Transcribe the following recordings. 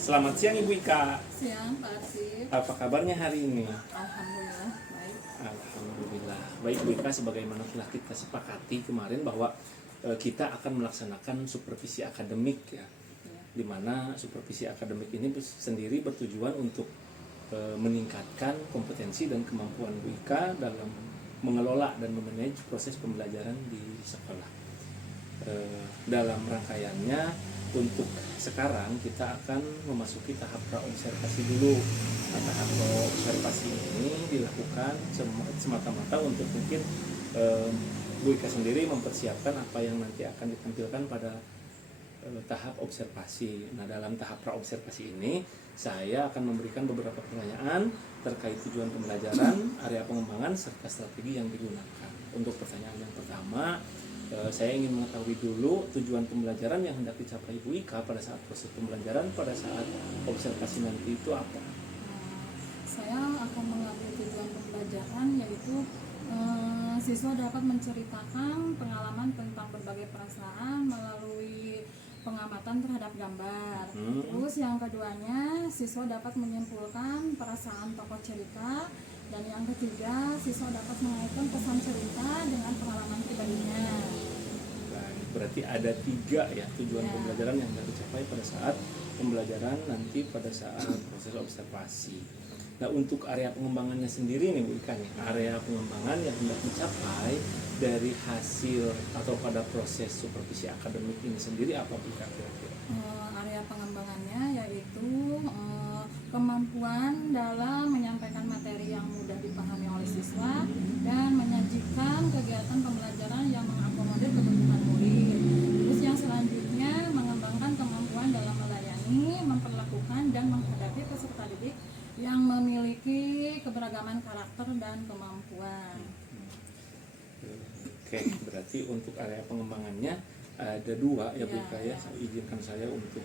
Selamat siang Ibu Ika. Siang, Pak Arsif. Apa kabarnya hari ini? Alhamdulillah, baik. Alhamdulillah. Baik Bu Ika, sebagaimana telah kita sepakati kemarin bahwa kita akan melaksanakan supervisi akademik ya. Di mana supervisi akademik ini sendiri bertujuan untuk meningkatkan kompetensi dan kemampuan Bu Ika dalam mengelola dan memanage proses pembelajaran di sekolah. Dalam rangkaiannya untuk sekarang kita akan memasuki tahap praobservasi dulu. Nah, tahap praobservasi ini dilakukan semata-mata untuk mungkin Bu Ika sendiri mempersiapkan apa yang nanti akan ditampilkan pada tahap observasi. Nah, dalam tahap praobservasi ini saya akan memberikan beberapa pertanyaan terkait tujuan pembelajaran, area pengembangan, serta strategi yang digunakan. Untuk pertanyaan yang pertama, saya ingin mengetahui dulu tujuan pembelajaran yang hendak dicapai Bu Ika pada saat proses pembelajaran, pada saat observasi nanti itu apa? Saya akan mengambil tujuan pembelajaran yaitu siswa dapat menceritakan pengalaman tentang berbagai perasaan melalui pengamatan terhadap gambar. Terus yang keduanya, siswa dapat menyimpulkan perasaan tokoh cerita. Dan yang ketiga, siswa dapat mengaitkan pesan cerita dengan pengalaman pribadinya. Baik, berarti ada 3 ya tujuan pembelajaran yang hendak dicapai pada saat pembelajaran nanti pada saat proses observasi. Nah, untuk area pengembangannya sendiri nih Bu Ika nih, area pengembangan yang hendak dicapai dari hasil atau pada proses supervisi akademik ini sendiri apa Bu Ika kira-kira? Area pengembangannya yaitu kemampuan dalam menyampaikan materi yang mudah dipahami oleh siswa dan menyajikan kegiatan pembelajaran yang mengakomodir kebutuhan murid. Terus yang selanjutnya mengembangkan kemampuan dalam melayani, memperlakukan dan menghadapi peserta didik yang memiliki keberagaman karakter dan kemampuan. Oke, berarti untuk area pengembangannya ada 2 ya Bu Ika ya. Izinkan saya untuk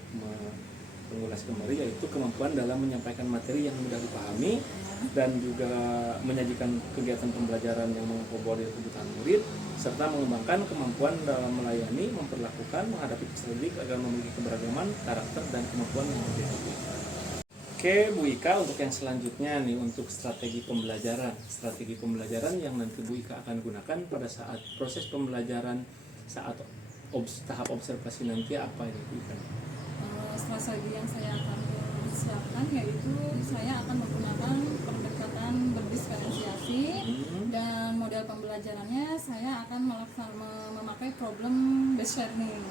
mengulas kembali, yaitu kemampuan dalam menyampaikan materi yang mudah dipahami dan juga menyajikan kegiatan pembelajaran yang mengakomodir kebutuhan murid, serta mengembangkan kemampuan dalam melayani, memperlakukan, menghadapi peserta didik agar memiliki keberagaman karakter dan kemampuan yang berbeda. Oke Bu Ika, untuk yang selanjutnya nih, untuk strategi pembelajaran yang nanti Bu Ika akan gunakan pada saat proses pembelajaran saat tahap observasi nanti apa ini Bu Ika? Strategi yang saya akan siapkan yaitu saya akan menggunakan pendekatan berdiferensiasi dan model pembelajarannya saya akan memakai problem based learning.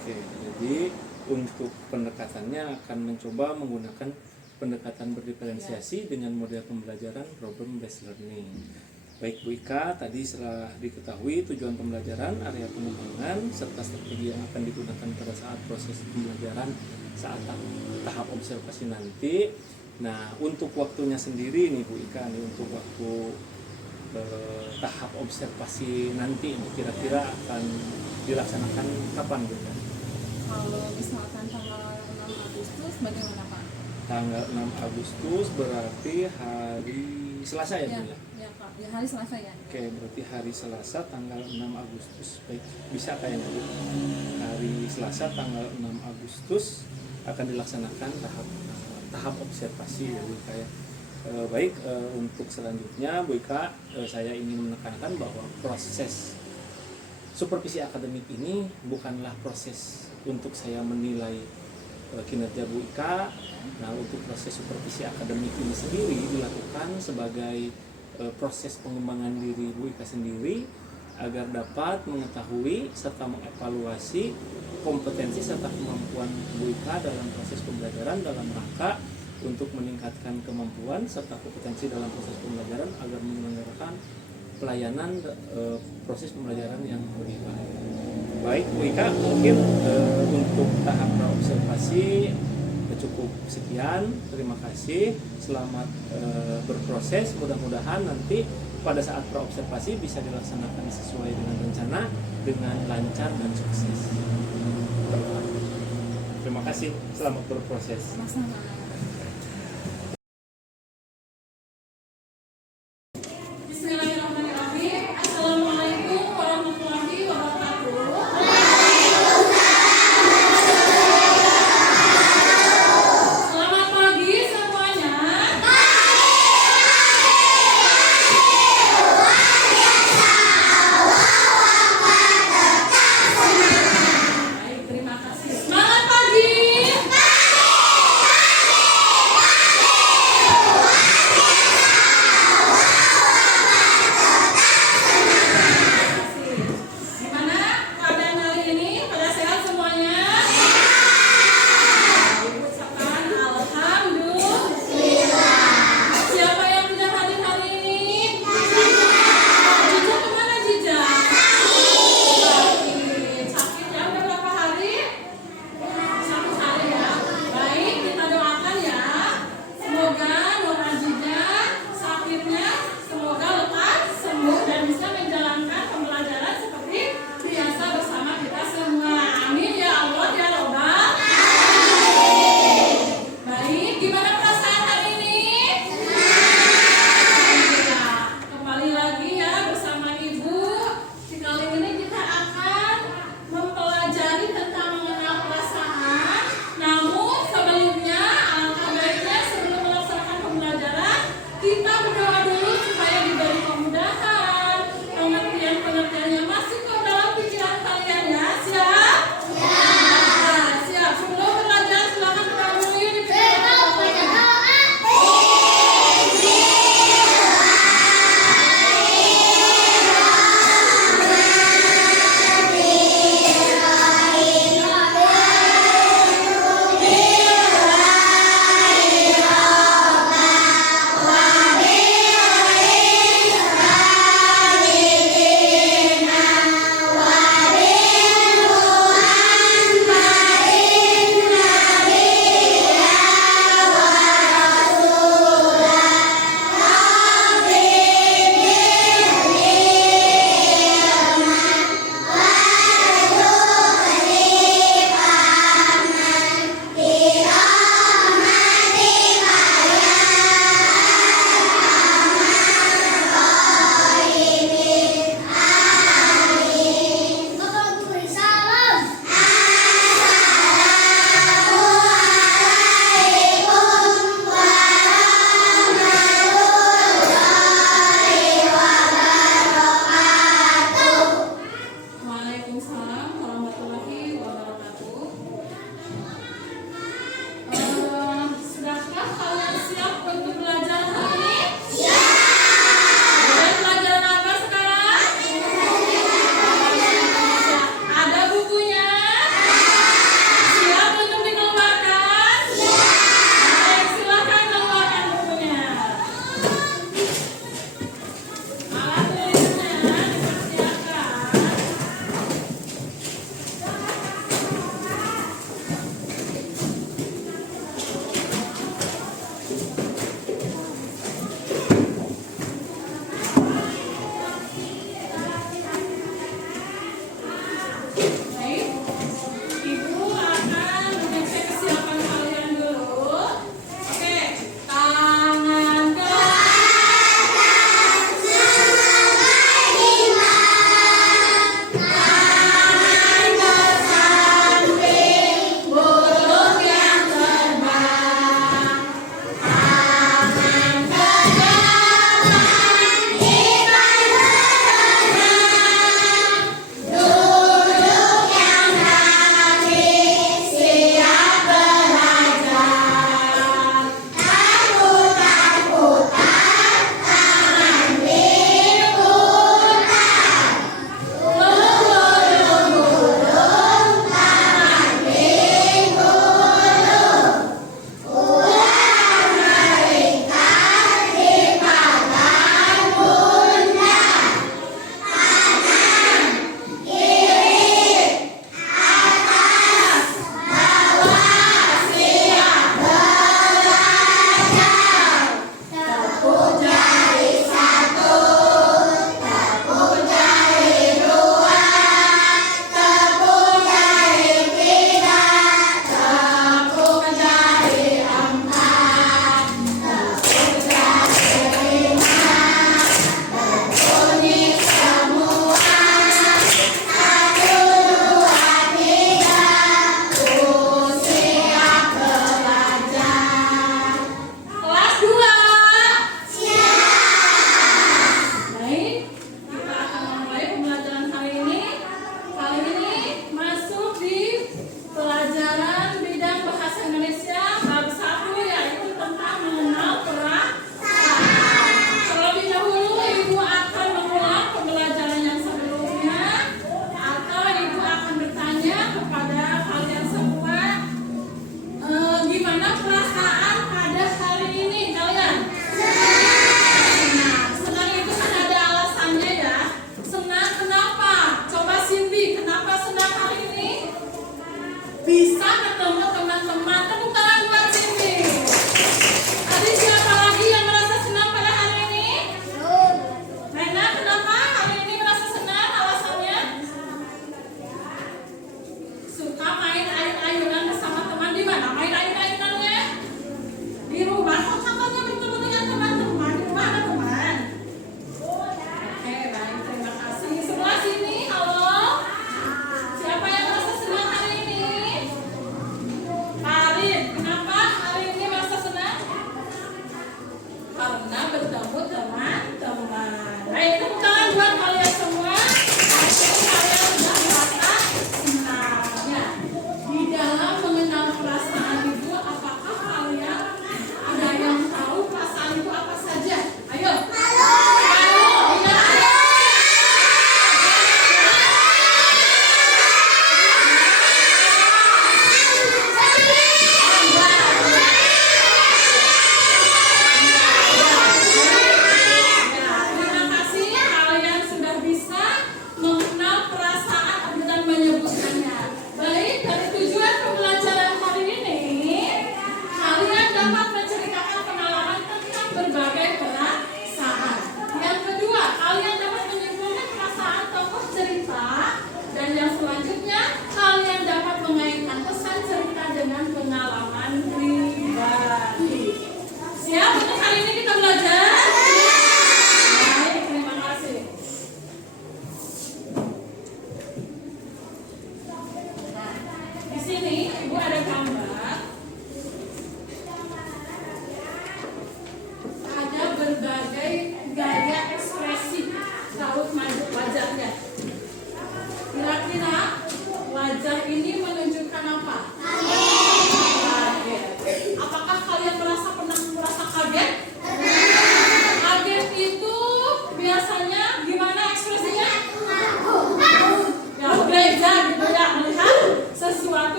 Oke, jadi untuk pendekatannya akan mencoba menggunakan pendekatan berdiferensiasi dengan model pembelajaran problem based learning. Baik Bu Ika, tadi setelah diketahui tujuan pembelajaran, area pengembangan, serta strategi yang akan digunakan pada saat proses pembelajaran saat tahap observasi nanti. Nah, untuk waktunya sendiri nih Bu Ika, nih untuk waktu tahap observasi nanti kira-kira akan dilaksanakan kapan Bu Ika? Kalau misalkan tanggal 6 Agustus bagaimana Pak? Tanggal 6 Agustus berarti hari Selasa ya Bu ya? Ya Pak, ya hari Selasa ya. Oke, berarti hari Selasa tanggal 6 Agustus. Baik, bisa kayaknya Bu. Hari Selasa tanggal 6 Agustus akan dilaksanakan tahap observasi ya Bu Ika ya. Baik, untuk selanjutnya Bu Ika, saya ingin menekankan bahwa proses supervisi akademik ini bukanlah proses untuk saya menilai kinerja Bu Ika. Nah, untuk proses supervisi akademik ini sendiri dilakukan sebagai proses pengembangan diri Bu Ika sendiri agar dapat mengetahui serta mengevaluasi kompetensi serta kemampuan Bu Ika dalam proses pembelajaran dalam rangka untuk meningkatkan kemampuan serta kompetensi dalam proses pembelajaran agar menyelenggarakan pelayanan proses pembelajaran yang lebih baik. Baik Bu Ika, mungkin untuk tahap praobservasi cukup sekian. Terima kasih, selamat berproses. Mudah-mudahan nanti pada saat praobservasi bisa dilaksanakan sesuai dengan rencana dengan lancar dan sukses. Terima kasih, selamat berproses. Sama-sama.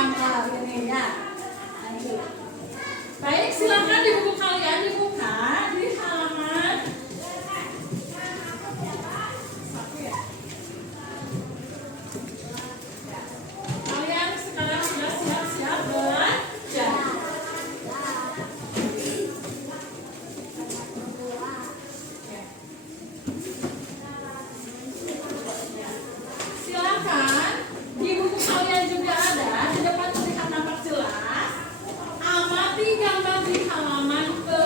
gambar ini ya. Baik, silakan di buku kalian dibuka di halaman 1 ya. Kalian sekarang sudah siap-siap belajar. Silakan di buku kalian juga ada di depan terlihat nampak jelas. Amati gambar di halaman ke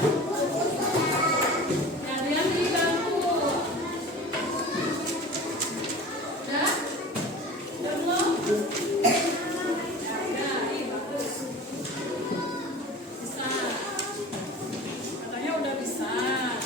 Adrian di bangku. Udah? Udah belum? Ya, ih bagus. Bisa. Katanya udah bisa. Nah.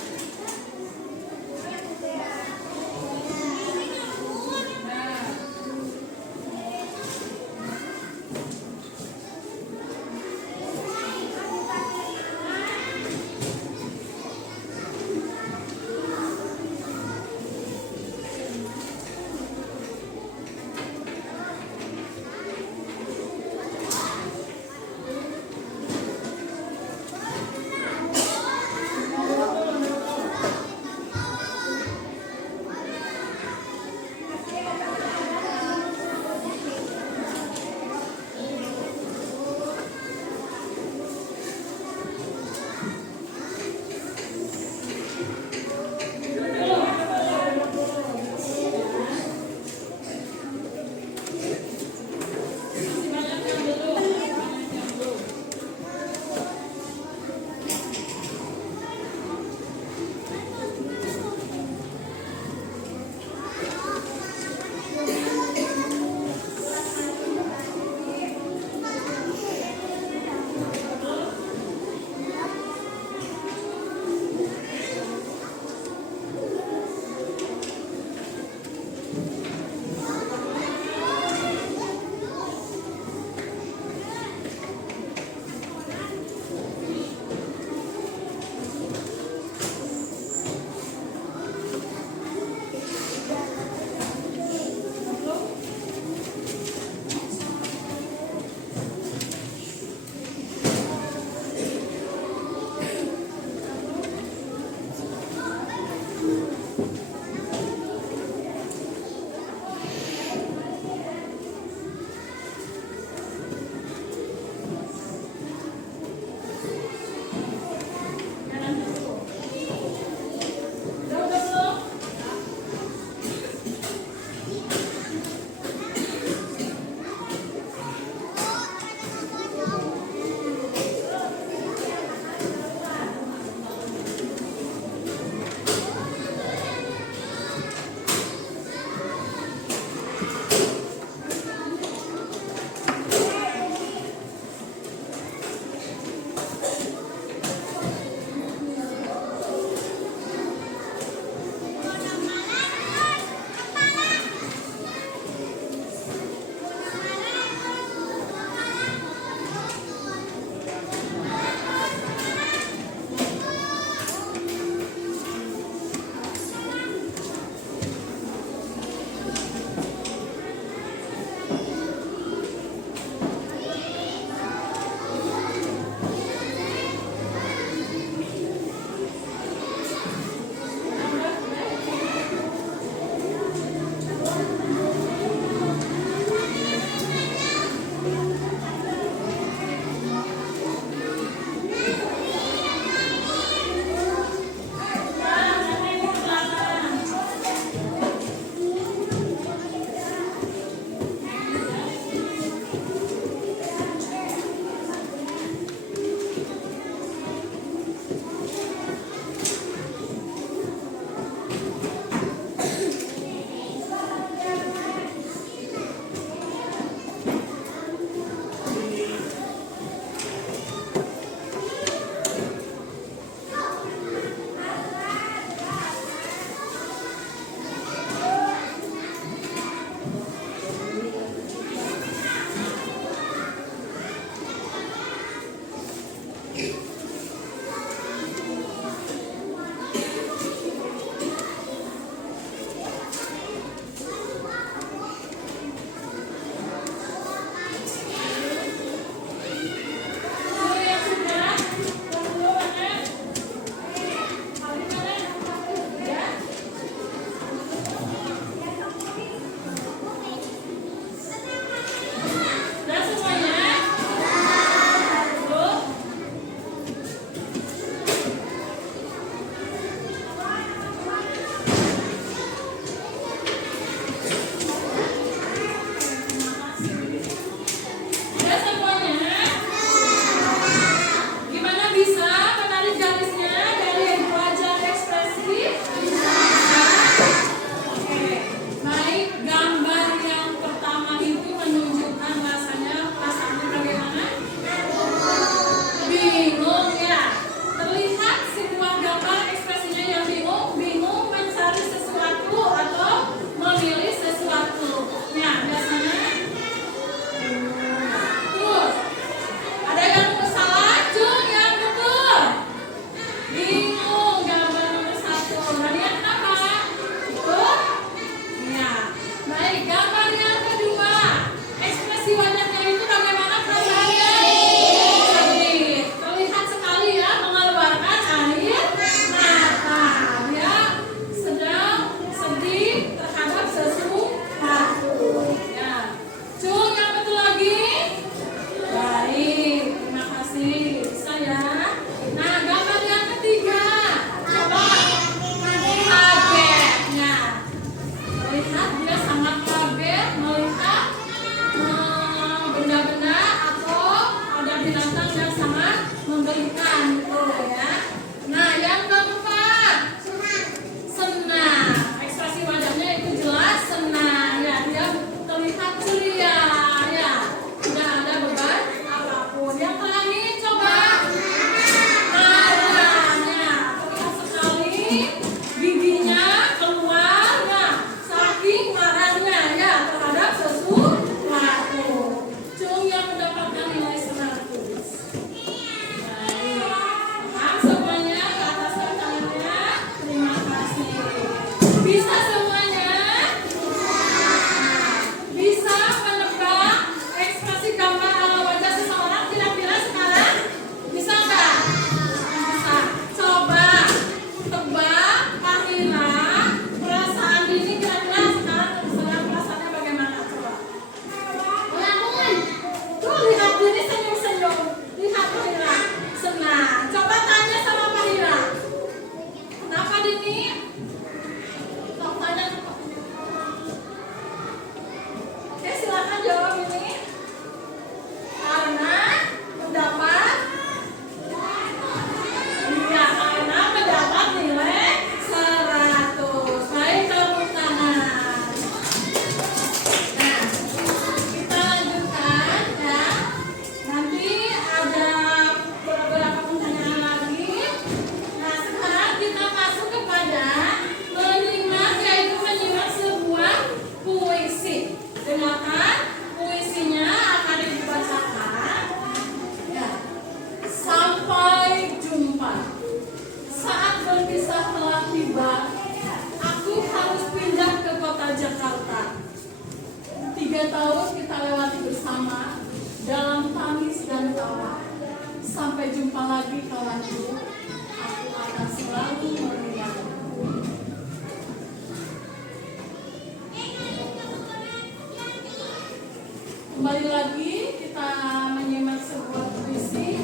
Kembali lagi kita menyimak sebuah puisi.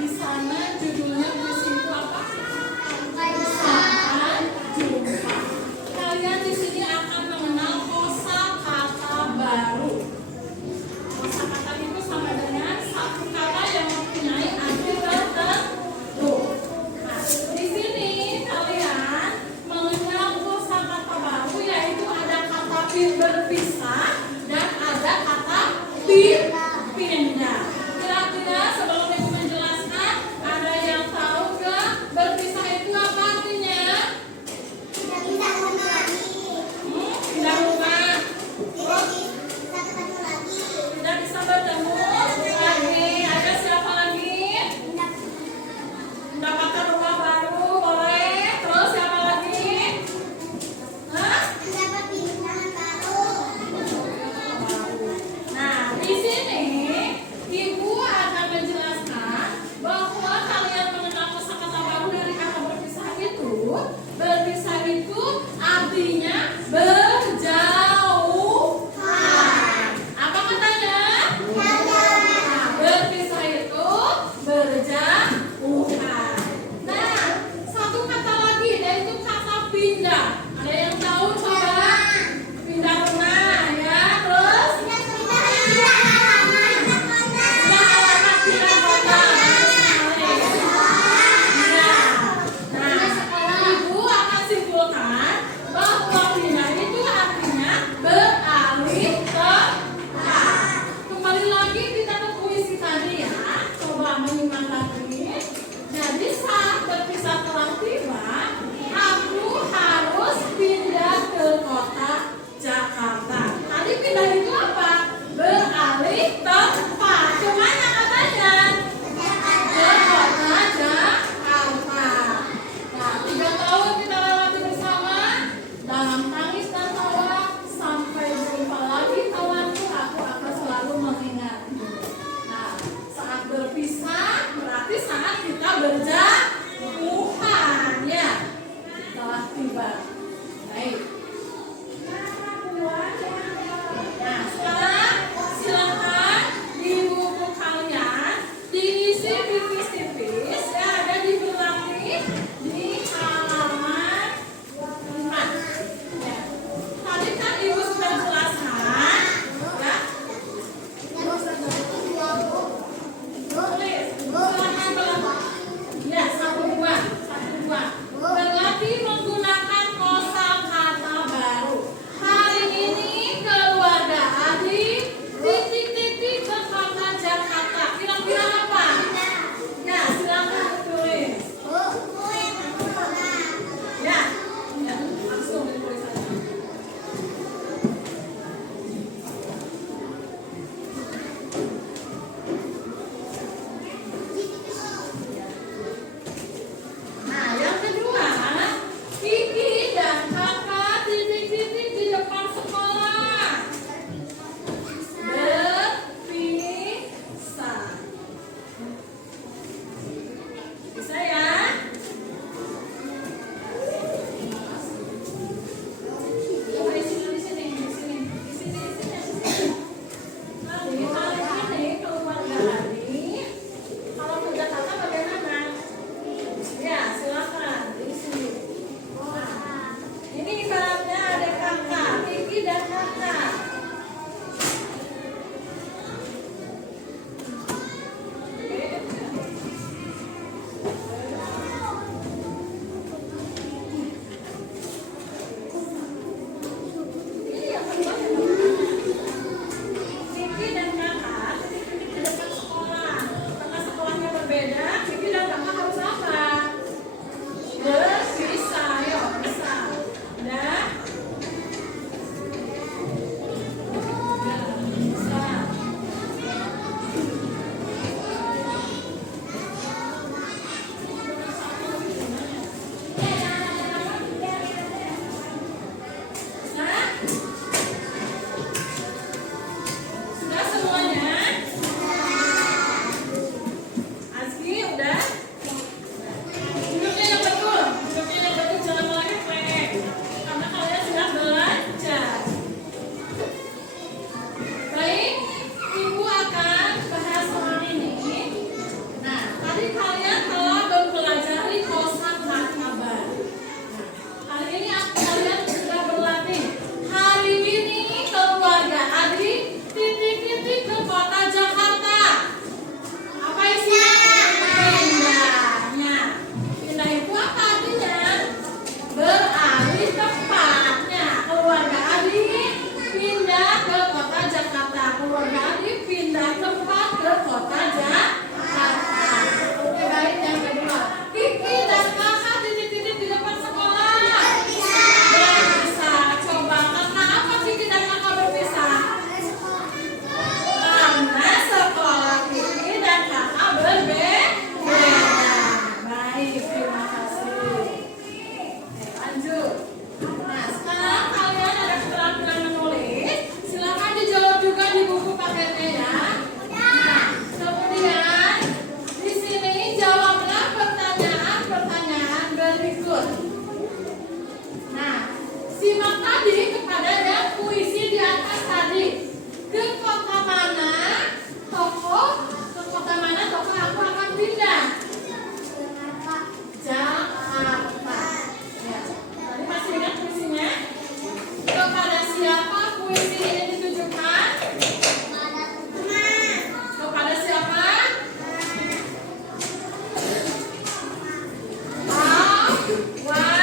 Di sana judulnya puisi itu apa? Sampai jumpa. Kalian di sini akan mengenal kosakata baru. Kosakata itu sama dengan satu kata yang mempunyai arti tertentu. Nah, di sini kalian mengenal kosakata baru, yaitu ada kata berpisah dan ada kata berikut. Nah, simak tadi kepada yang puisi di atas tadi. Ke kota mana tokoh aku akan pindah? Jakarta. Ya. Tadi masih ingat puisinya? Kepada siapa puisi ini ditujukan? Kepada siapa? Wow.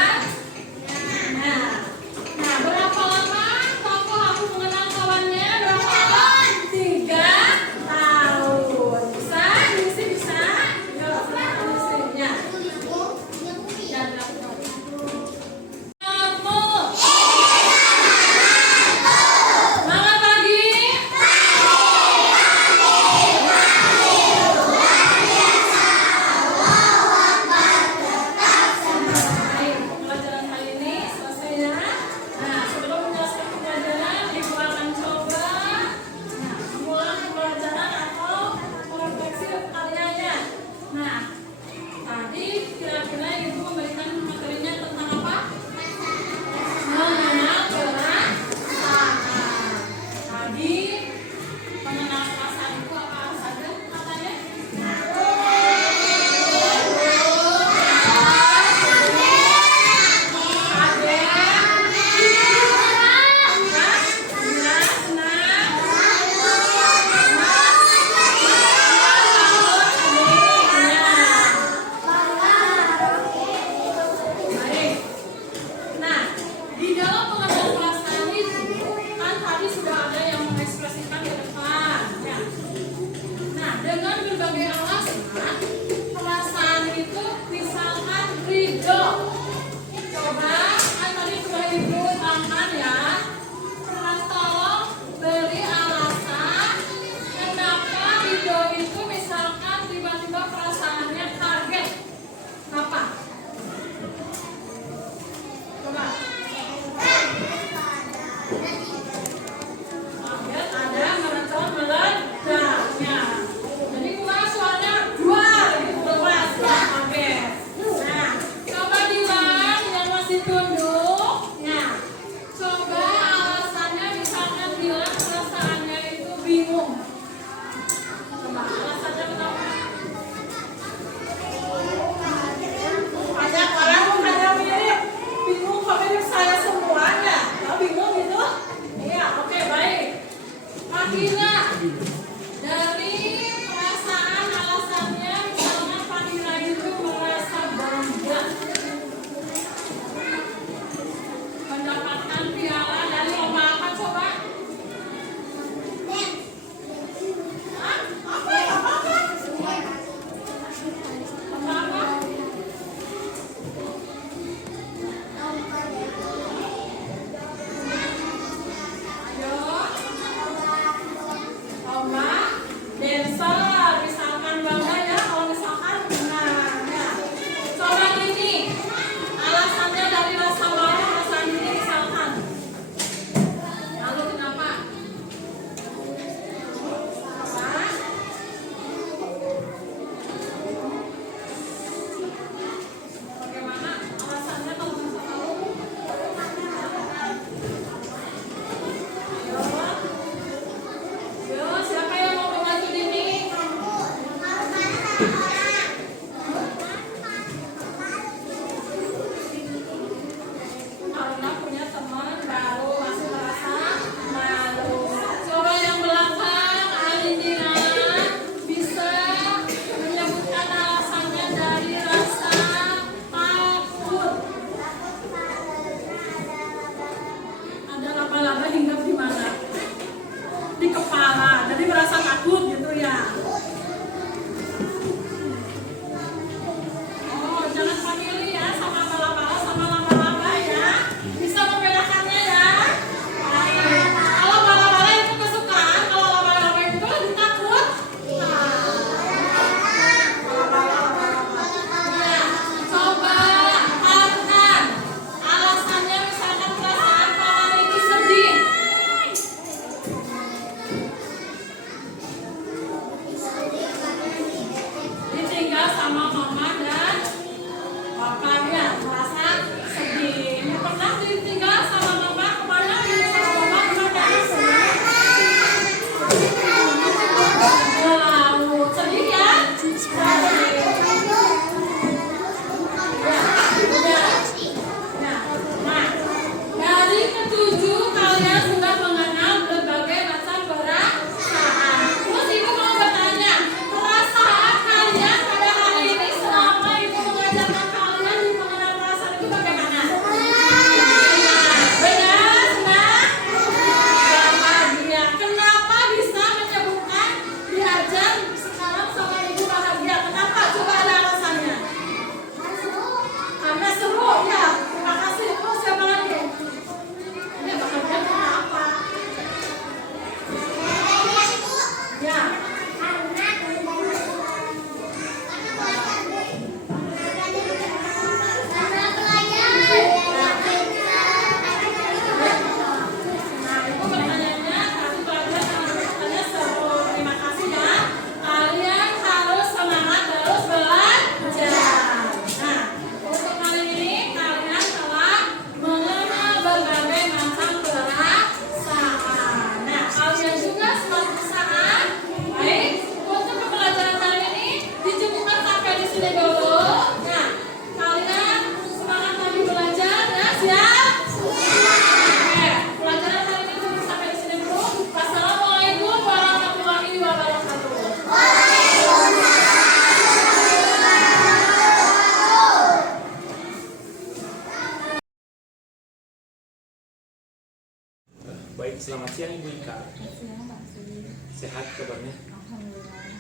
selamat siang Ibu Ika. Siang Pak Sudi. Sehat kabarnya? Alhamdulillah.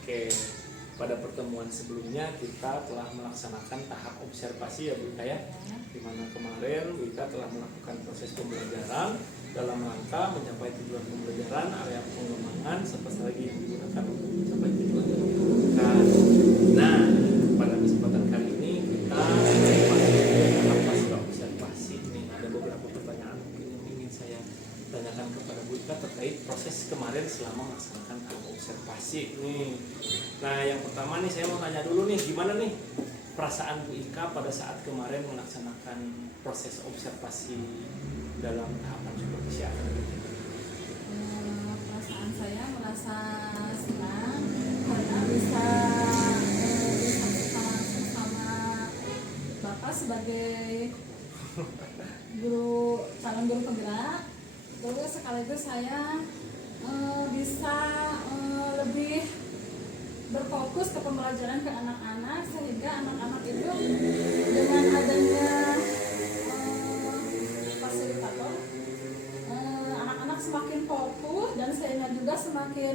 Oke, pada pertemuan sebelumnya kita telah melaksanakan tahap observasi ya Bu Ika ya, di mana kemarin Bu Ika telah melakukan proses pembelajaran dalam rangka mencapai tujuan pembelajaran, area pengembangan, serta strategi yang digunakan untuk mencapai tujuan yang diinginkan. Nah, pada kesempatan kali ini kita tahap pasca observasi. Nih ada beberapa pertanyaan mungkin yang ingin saya tanyakan kepada Bu Ika terkait proses kemarin selama melaksanakan tahap observasi nih. Nah, yang pertama nih saya mau tanya dulu nih, gimana nih perasaan Bu Ika pada saat kemarin melaksanakan proses observasi dalam tahapan supervisi akademik? Perasaan saya merasa senang karena bisa langsung sama Bapak sebagai calon guru penggerak. Terus sekaligus saya bisa lebih berfokus ke pembelajaran ke anak-anak, sehingga anak-anak itu dengan adanya fasilitator, anak-anak semakin fokus dan saya juga semakin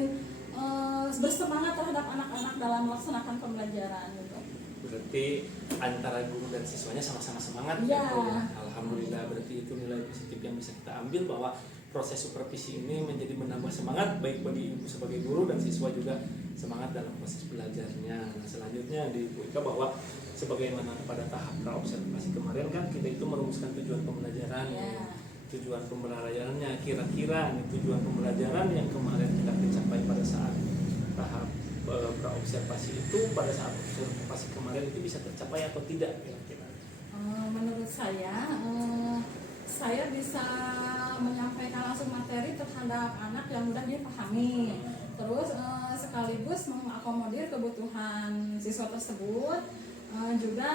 bersemangat terhadap anak-anak dalam melaksanakan pembelajaran gitu. Berarti antara guru dan siswanya sama-sama semangat Ya. ya. Alhamdulillah, berarti itu nilai positif yang bisa kita ambil bahwa proses supervisi ini menjadi menambah semangat baik bagi ibu sebagai guru dan siswa juga semangat dalam proses belajarnya. Nah, selanjutnya di Bu Ika bahwa sebagaimana pada tahap praobservasi kemarin kan kita itu merumuskan tujuan pembelajaran, Ya. tujuan pembelajarannya, kira-kira nih, tujuan pembelajaran yang kemarin kita capai pada saat tahap praobservasi itu pada saat observasi kemarin itu bisa tercapai atau tidak kira-kira? Menurut saya bisa menyampaikan langsung materi terhadap anak yang mudah dipahami, terus sekaligus mengakomodir kebutuhan siswa tersebut, juga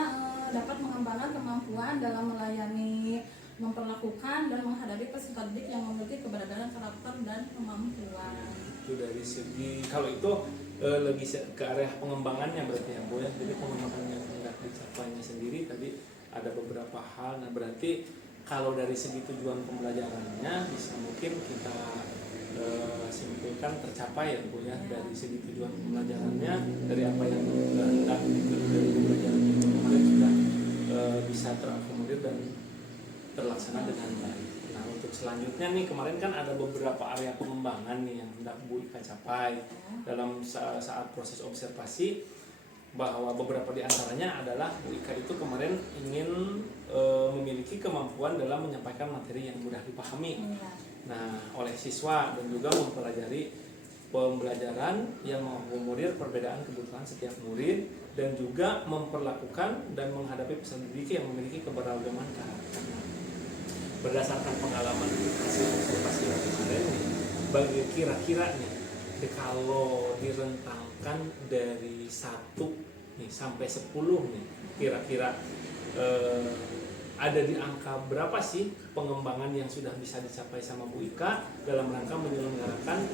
dapat mengembangkan kemampuan dalam melayani, memperlakukan dan menghadapi peserta didik yang memiliki keberadaan karakter dan kemampuan. Itu dari segi kalau itu lebih ke area pengembangannya berarti ya Bu ya. Jadi pengembangan yang hendak dicapainya sendiri tadi ada beberapa hal. Nah, berarti kalau dari segi tujuan pembelajarannya bisa mungkin kita simpulkan tercapai ya Bu ya, dari segi tujuan pembelajarannya, dari apa yang hendak dari pembelajaran itu kemarin sudah bisa terakomodir dan terlaksana dengan baik. Nah, untuk selanjutnya nih, kemarin kan ada beberapa area pengembangan nih yang hendak Bu Ika capai dalam saat proses observasi, bahwa beberapa di antaranya adalah Bu Ika itu kemarin ingin memiliki kemampuan dalam menyampaikan materi yang mudah dipahami. Nah, oleh siswa dan juga mempelajari pembelajaran yang mengakomodir perbedaan kebutuhan setiap murid dan juga memperlakukan dan menghadapi peserta didik yang memiliki keberagaman karakter. Berdasarkan pengalaman hasil observasi yang kemarin nih, bagi kira-kira nih, kalau direntangkan dari 1 nih sampai 10 nih, kira-kira ada di angka berapa sih pengembangan yang sudah bisa dicapai sama Bu Ika dalam rangka menyelenggarakan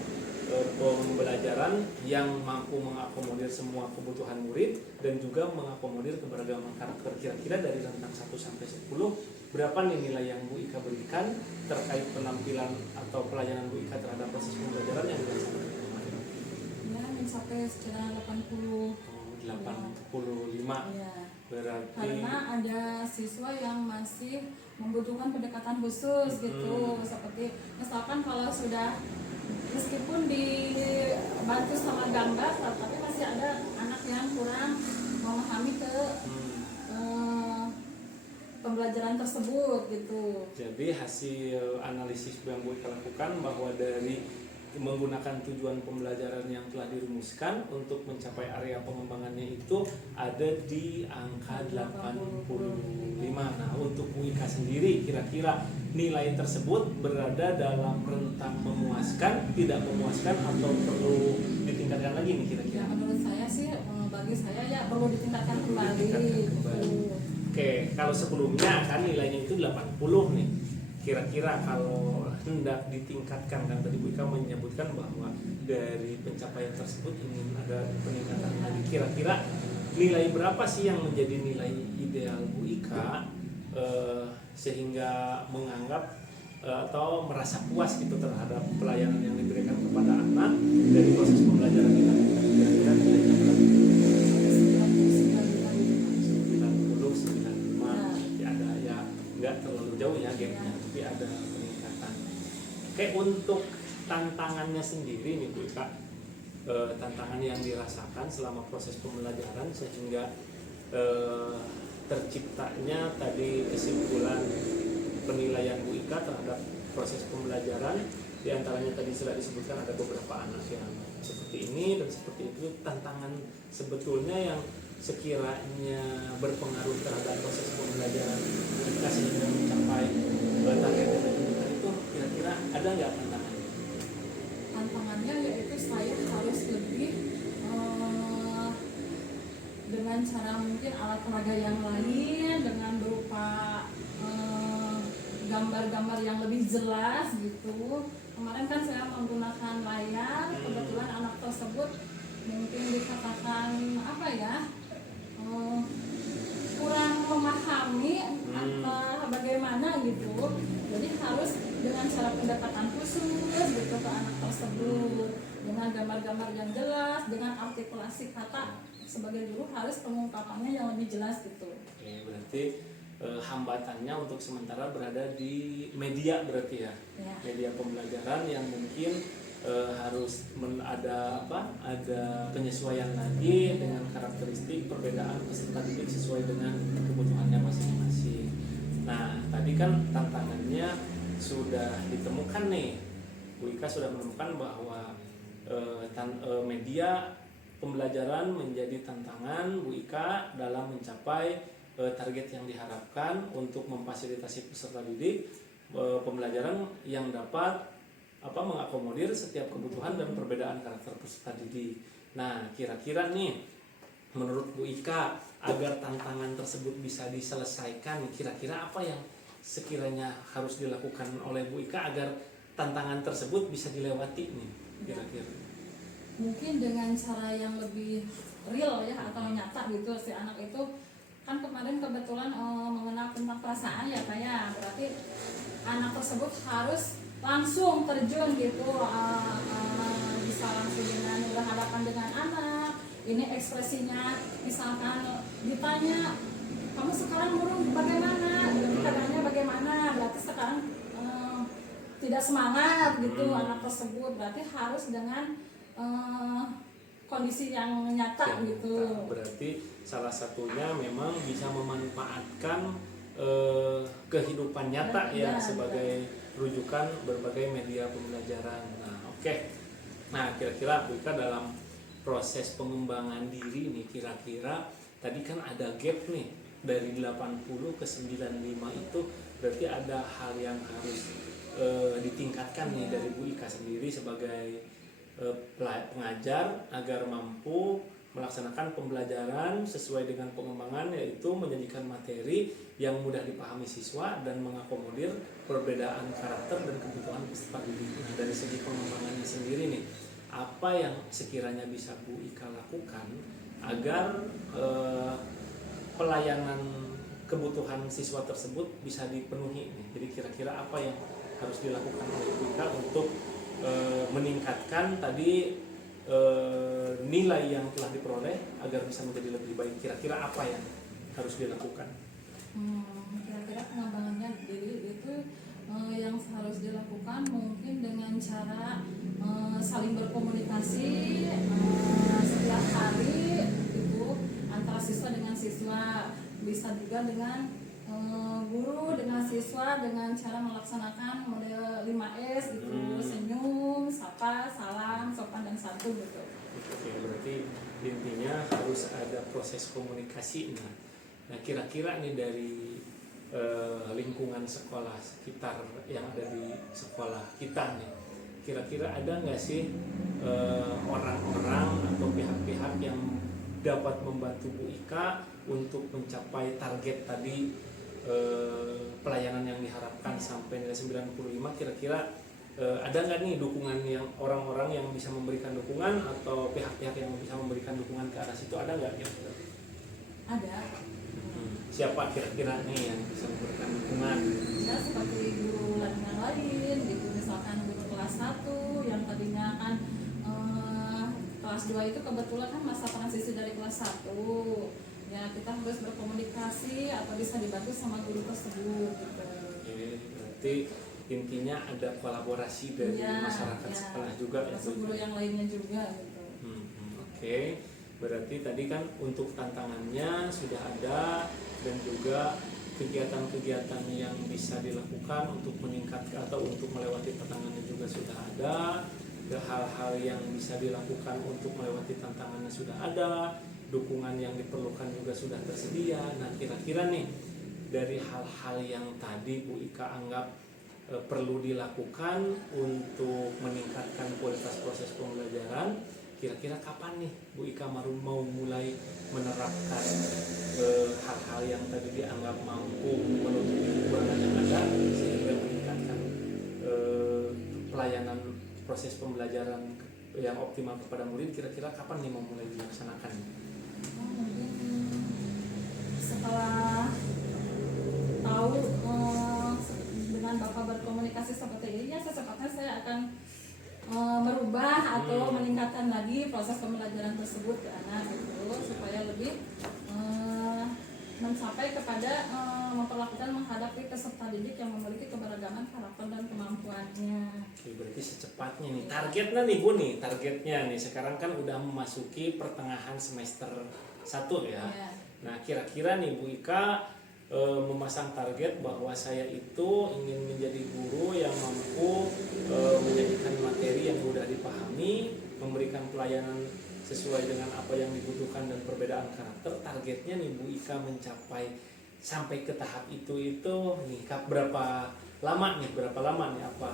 pembelajaran yang mampu mengakomodir semua kebutuhan murid dan juga mengakomodir keberagaman karakter. Kira-kira dari rentang 1 sampai 10 berapa nih nilai yang Bu Ika berikan terkait penampilan atau pelayanan Bu Ika terhadap proses pembelajaran yang dilaksanakan kemarin? Ya, mencapai sekitar 85. 85. Ya. Berarti Karena ada siswa yang masih membutuhkan pendekatan khusus gitu, seperti misalkan kalau sudah meskipun dibantu sama gambar, tapi masih ada anak yang kurang memahami ke pembelajaran tersebut gitu. jadi hasil analisis yang Bu Ika lakukan bahwa dari menggunakan tujuan pembelajaran yang telah dirumuskan untuk mencapai area pengembangannya itu ada di angka 85. Nah, untuk Bu Ika sendiri kira-kira nilai tersebut berada dalam rentang memuaskan, tidak memuaskan, atau perlu ditingkatkan lagi nih kira-kira? Ya, menurut saya sih, bagi saya ya perlu ditingkatkan kembali. Ditingkatkan kembali. Oke, kalau sebelumnya kan nilainya itu 80 nih. Kira-kira kalau hendak ditingkatkan, kan tadi Bu Ika menyebutkan bahwa dari pencapaian tersebut ingin ada peningkatan lagi. Kira-kira nilai berapa sih yang menjadi nilai ideal Bu Ika sehingga menganggap atau merasa puas gitu terhadap pelayanan yang diberikan kepada anak dari proses pembelajaran kita. Kira-kira nilainya berapa? 90, 95. Ya ada ya nggak terlalu jauh ya gapnya, tapi ada peningkatan. Oke, untuk tantangannya sendiri nih Bu Ika, tantangan yang dirasakan selama proses pembelajaran sehingga terciptanya tadi kesimpulan penilaian Bu Ika terhadap proses pembelajaran, diantaranya tadi sudah disebutkan ada beberapa anak yang seperti ini dan seperti itu. Tantangan sebetulnya yang sekiranya berpengaruh terhadap proses pembelajaran Bu Ika sehingga mencapai target yang ditentukan itu, kira-kira ada nggak tantangannya? Tantangannya yaitu saya harus lebih dengan cara mungkin alat peraga yang lain, dengan berupa gambar-gambar yang lebih jelas gitu. Kemarin kan saya menggunakan layar, kebetulan anak tersebut mungkin dikatakan apa ya, kurang memahami atau bagaimana gitu. Jadi harus dengan cara pendekatan khusus gitu ke anak tersebut, dengan gambar-gambar yang jelas, dengan artikulasi kata. Sebagai guru harus pengungkapannya yang lebih jelas gitu. Oke, berarti hambatannya untuk sementara berada di media berarti ya, media pembelajaran yang mungkin harus ada penyesuaian lagi dengan karakteristik perbedaan peserta didik sesuai dengan kebutuhannya masing-masing. Nah, tadi kan tantangannya sudah ditemukan nih, Bu Ika sudah menemukan bahwa media pembelajaran menjadi tantangan Bu Ika dalam mencapai target yang diharapkan untuk memfasilitasi peserta didik pembelajaran yang dapat mengakomodir setiap kebutuhan dan perbedaan karakter peserta didik. Nah, kira-kira nih menurut Bu Ika agar tantangan tersebut bisa diselesaikan, kira-kira apa yang sekiranya harus dilakukan oleh Bu Ika agar tantangan tersebut bisa dilewati nih kira-kira? Mungkin dengan cara yang lebih real ya atau nyata gitu. Si anak itu kan kemarin kebetulan mengenal tentang perasaan ya Pak ya, berarti anak tersebut harus langsung terjun gitu, bisa langsung dengan berhadapan dengan anak. Ini ekspresinya misalkan ditanya, kamu sekarang murung bagaimana, keadaannya bagaimana, berarti sekarang tidak semangat gitu anak tersebut. Berarti harus dengan kondisi yang nyata gitu. Berarti salah satunya memang bisa memanfaatkan kehidupan nyata ya sebagai rujukan berbagai media pembelajaran. Nah, oke. Nah, kira-kira Bu Ika dalam proses pengembangan diri nih, kira-kira tadi kan ada gap nih dari 80 ke 95 itu, berarti ada hal yang harus ditingkatkan nih dari Bu Ika sendiri sebagai pengajar agar mampu melaksanakan pembelajaran sesuai dengan pengembangan, yaitu menyajikan materi yang mudah dipahami siswa dan mengakomodir perbedaan karakter dan kebutuhan peserta didik. Nah, dari segi pengembangannya sendiri nih, apa yang sekiranya bisa Bu Ika lakukan agar pelayanan kebutuhan siswa tersebut bisa dipenuhi nih? Jadi kira-kira apa yang harus dilakukan oleh Bu Ika untuk meningkatkan tadi nilai yang telah diperoleh agar bisa menjadi lebih baik? Kira-kira apa yang harus dilakukan? Kira-kira pengembangannya diri itu yang harus dilakukan mungkin dengan cara saling berkomunikasi setiap hari itu antara siswa dengan siswa, bisa juga dengan guru dengan siswa dengan cara melaksanakan model 5S gitu, senyum, sapa, salam, sopan dan santun gitu. Oke, berarti intinya harus ada proses komunikasi. Nah, kira-kira nih dari lingkungan sekolah sekitar yang ada di sekolah kita nih, kira-kira ada nggak sih orang-orang atau pihak-pihak yang dapat membantu Bu Ika untuk mencapai target tadi pelayanan yang diharapkan sampai nilai 95? Kira-kira ada nggak nih dukungan yang orang-orang yang bisa memberikan dukungan atau pihak-pihak yang bisa memberikan dukungan ke arah situ, ada nggak kira-kira? Ada. Siapa kira-kira nih yang bisa memberikan dukungan? Ya seperti guru lain lain gitu. Misalkan guru kelas 1 yang tadinya kan kelas 2 itu kebetulan kan masa transisi dari kelas 1 ya, kita harus berkomunikasi atau bisa dibantu sama guru tersebut gitu. Oke, berarti intinya ada kolaborasi dari masyarakat sekolah juga ya, termasuk guru yang lainnya juga gitu. Oke. Berarti tadi kan untuk tantangannya sudah ada dan juga kegiatan-kegiatan yang bisa dilakukan untuk meningkatkan atau untuk melewati tantangannya juga sudah ada. Hal-hal yang bisa dilakukan untuk melewati tantangannya sudah ada, dukungan yang diperlukan juga sudah tersedia. Nah, kira-kira nih dari hal-hal yang tadi Bu Ika anggap perlu dilakukan untuk meningkatkan kualitas proses pembelajaran, kira-kira kapan nih Bu Ika mau mulai menerapkan hal-hal yang tadi dianggap mampu menutupi kekurangan yang ada sehingga meningkatkan pelayanan proses pembelajaran yang optimal kepada murid, kira-kira kapan nih mau mulai dilaksanakan? Setelah tahu dengan Bapak berkomunikasi seperti ini, ya secepatnya saya akan merubah atau meningkatkan lagi proses pembelajaran tersebut ke anak gitu, supaya lebih mencapai kepada memperlakukan menghadapi peserta didik yang memiliki keberagaman karakter dan kemampuannya. Oke, berarti secepatnya nih targetnya nih Bu nih, targetnya nih sekarang kan udah memasuki pertengahan semester 1 ya. Nah, kira-kira nih Bu Ika memasang target bahwa saya itu ingin menjadi guru yang mampu menyajikan materi yang mudah dipahami, memberikan pelayanan sesuai dengan apa yang dibutuhkan dan perbedaan karakter. Targetnya nih Bu Ika mencapai sampai ke tahap itu nih berapa lama nih apa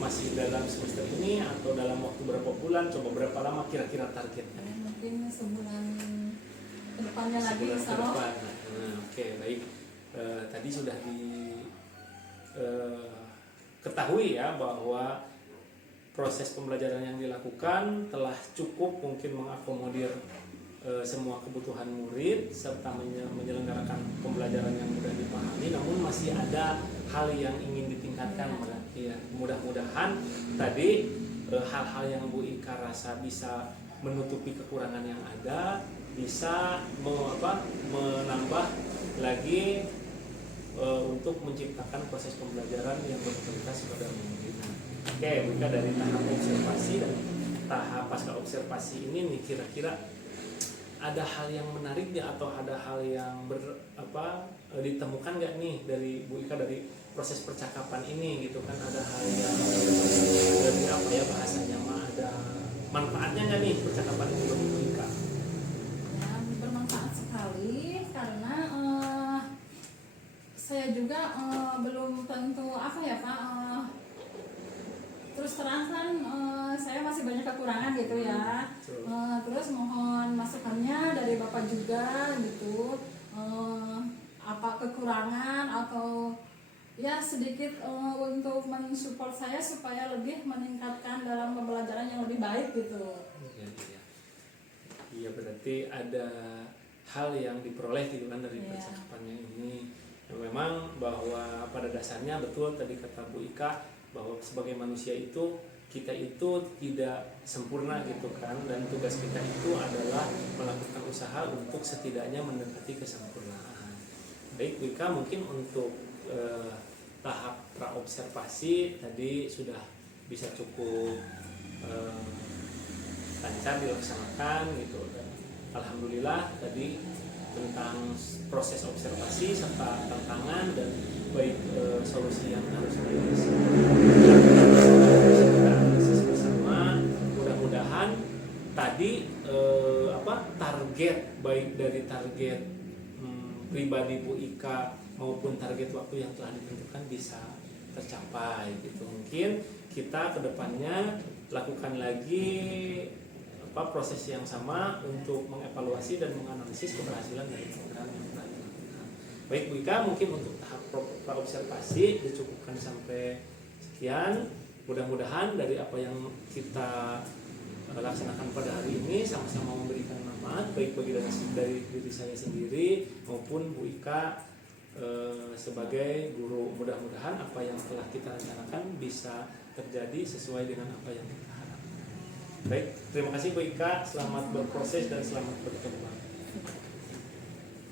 masih dalam semester ini atau dalam waktu berapa bulan, coba berapa lama kira-kira targetnya? Mungkin sebulan ke depannya lagi sebulan ke insyaallah. depan. Oke, baik. Tadi sudah ketahui ya bahwa proses pembelajaran yang dilakukan telah cukup mungkin mengakomodir semua kebutuhan murid serta menyelenggarakan pembelajaran yang mudah dipahami, namun masih ada hal yang ingin ditingkatkan. Ya, mudah-mudahan tadi hal-hal yang Bu Ika rasa bisa menutupi kekurangan yang ada, bisa menambah lagi untuk menciptakan proses pembelajaran yang berkualitas pada murid. Oke, bukan dari tahap observasi dan tahap pasca observasi ini nih, kira-kira ada hal yang menarik nggak atau ada hal yang ditemukan nggak nih dari Bu Ika dari proses percakapan ini gitu kan, ada hal yang dari bahasanya ada manfaatnya nggak nih percakapan ini bagi Bu Ika? Ya, bermanfaat sekali karena saya juga belum tentu terus terang kan saya masih banyak kekurangan gitu ya. Terus mohon masukannya dari Bapak juga gitu, apa kekurangan atau ya sedikit untuk mensupport saya supaya lebih meningkatkan dalam pembelajaran yang lebih baik gitu. Iya, berarti ada hal yang diperoleh gitu kan dari percakapannya ini. Memang bahwa pada dasarnya betul tadi kata Bu Ika bahwa sebagai manusia itu kita itu tidak sempurna gitu kan, dan tugas kita itu adalah melakukan usaha untuk setidaknya mendekati kesempurnaan. Baik Bu Ika, mungkin untuk tahap praobservasi tadi sudah bisa cukup lancar dilaksanakan gitu, dan alhamdulillah tadi tentang proses observasi serta tantangan dan baik solusi yang harus dianalisis bersama. Mudah-mudahan tadi target baik dari target pribadi Bu Ika maupun target waktu yang telah ditentukan bisa tercapai gitu. Mungkin kita kedepannya lakukan lagi proses yang sama untuk mengevaluasi dan menganalisis keberhasilan dari program yang telah dilakukan. Baik Bu Ika, mungkin untuk tahap praobservasi dicukupkan sampai sekian. Mudah-mudahan dari apa yang kita laksanakan pada hari ini sama-sama memberikan manfaat baik bagi dari diri saya sendiri maupun Bu Ika sebagai guru. Mudah-mudahan apa yang telah kita rencanakan bisa terjadi sesuai dengan apa yang kita harapkan. Baik, terima kasih Bu Ika, selamat berproses dan selamat berkembang.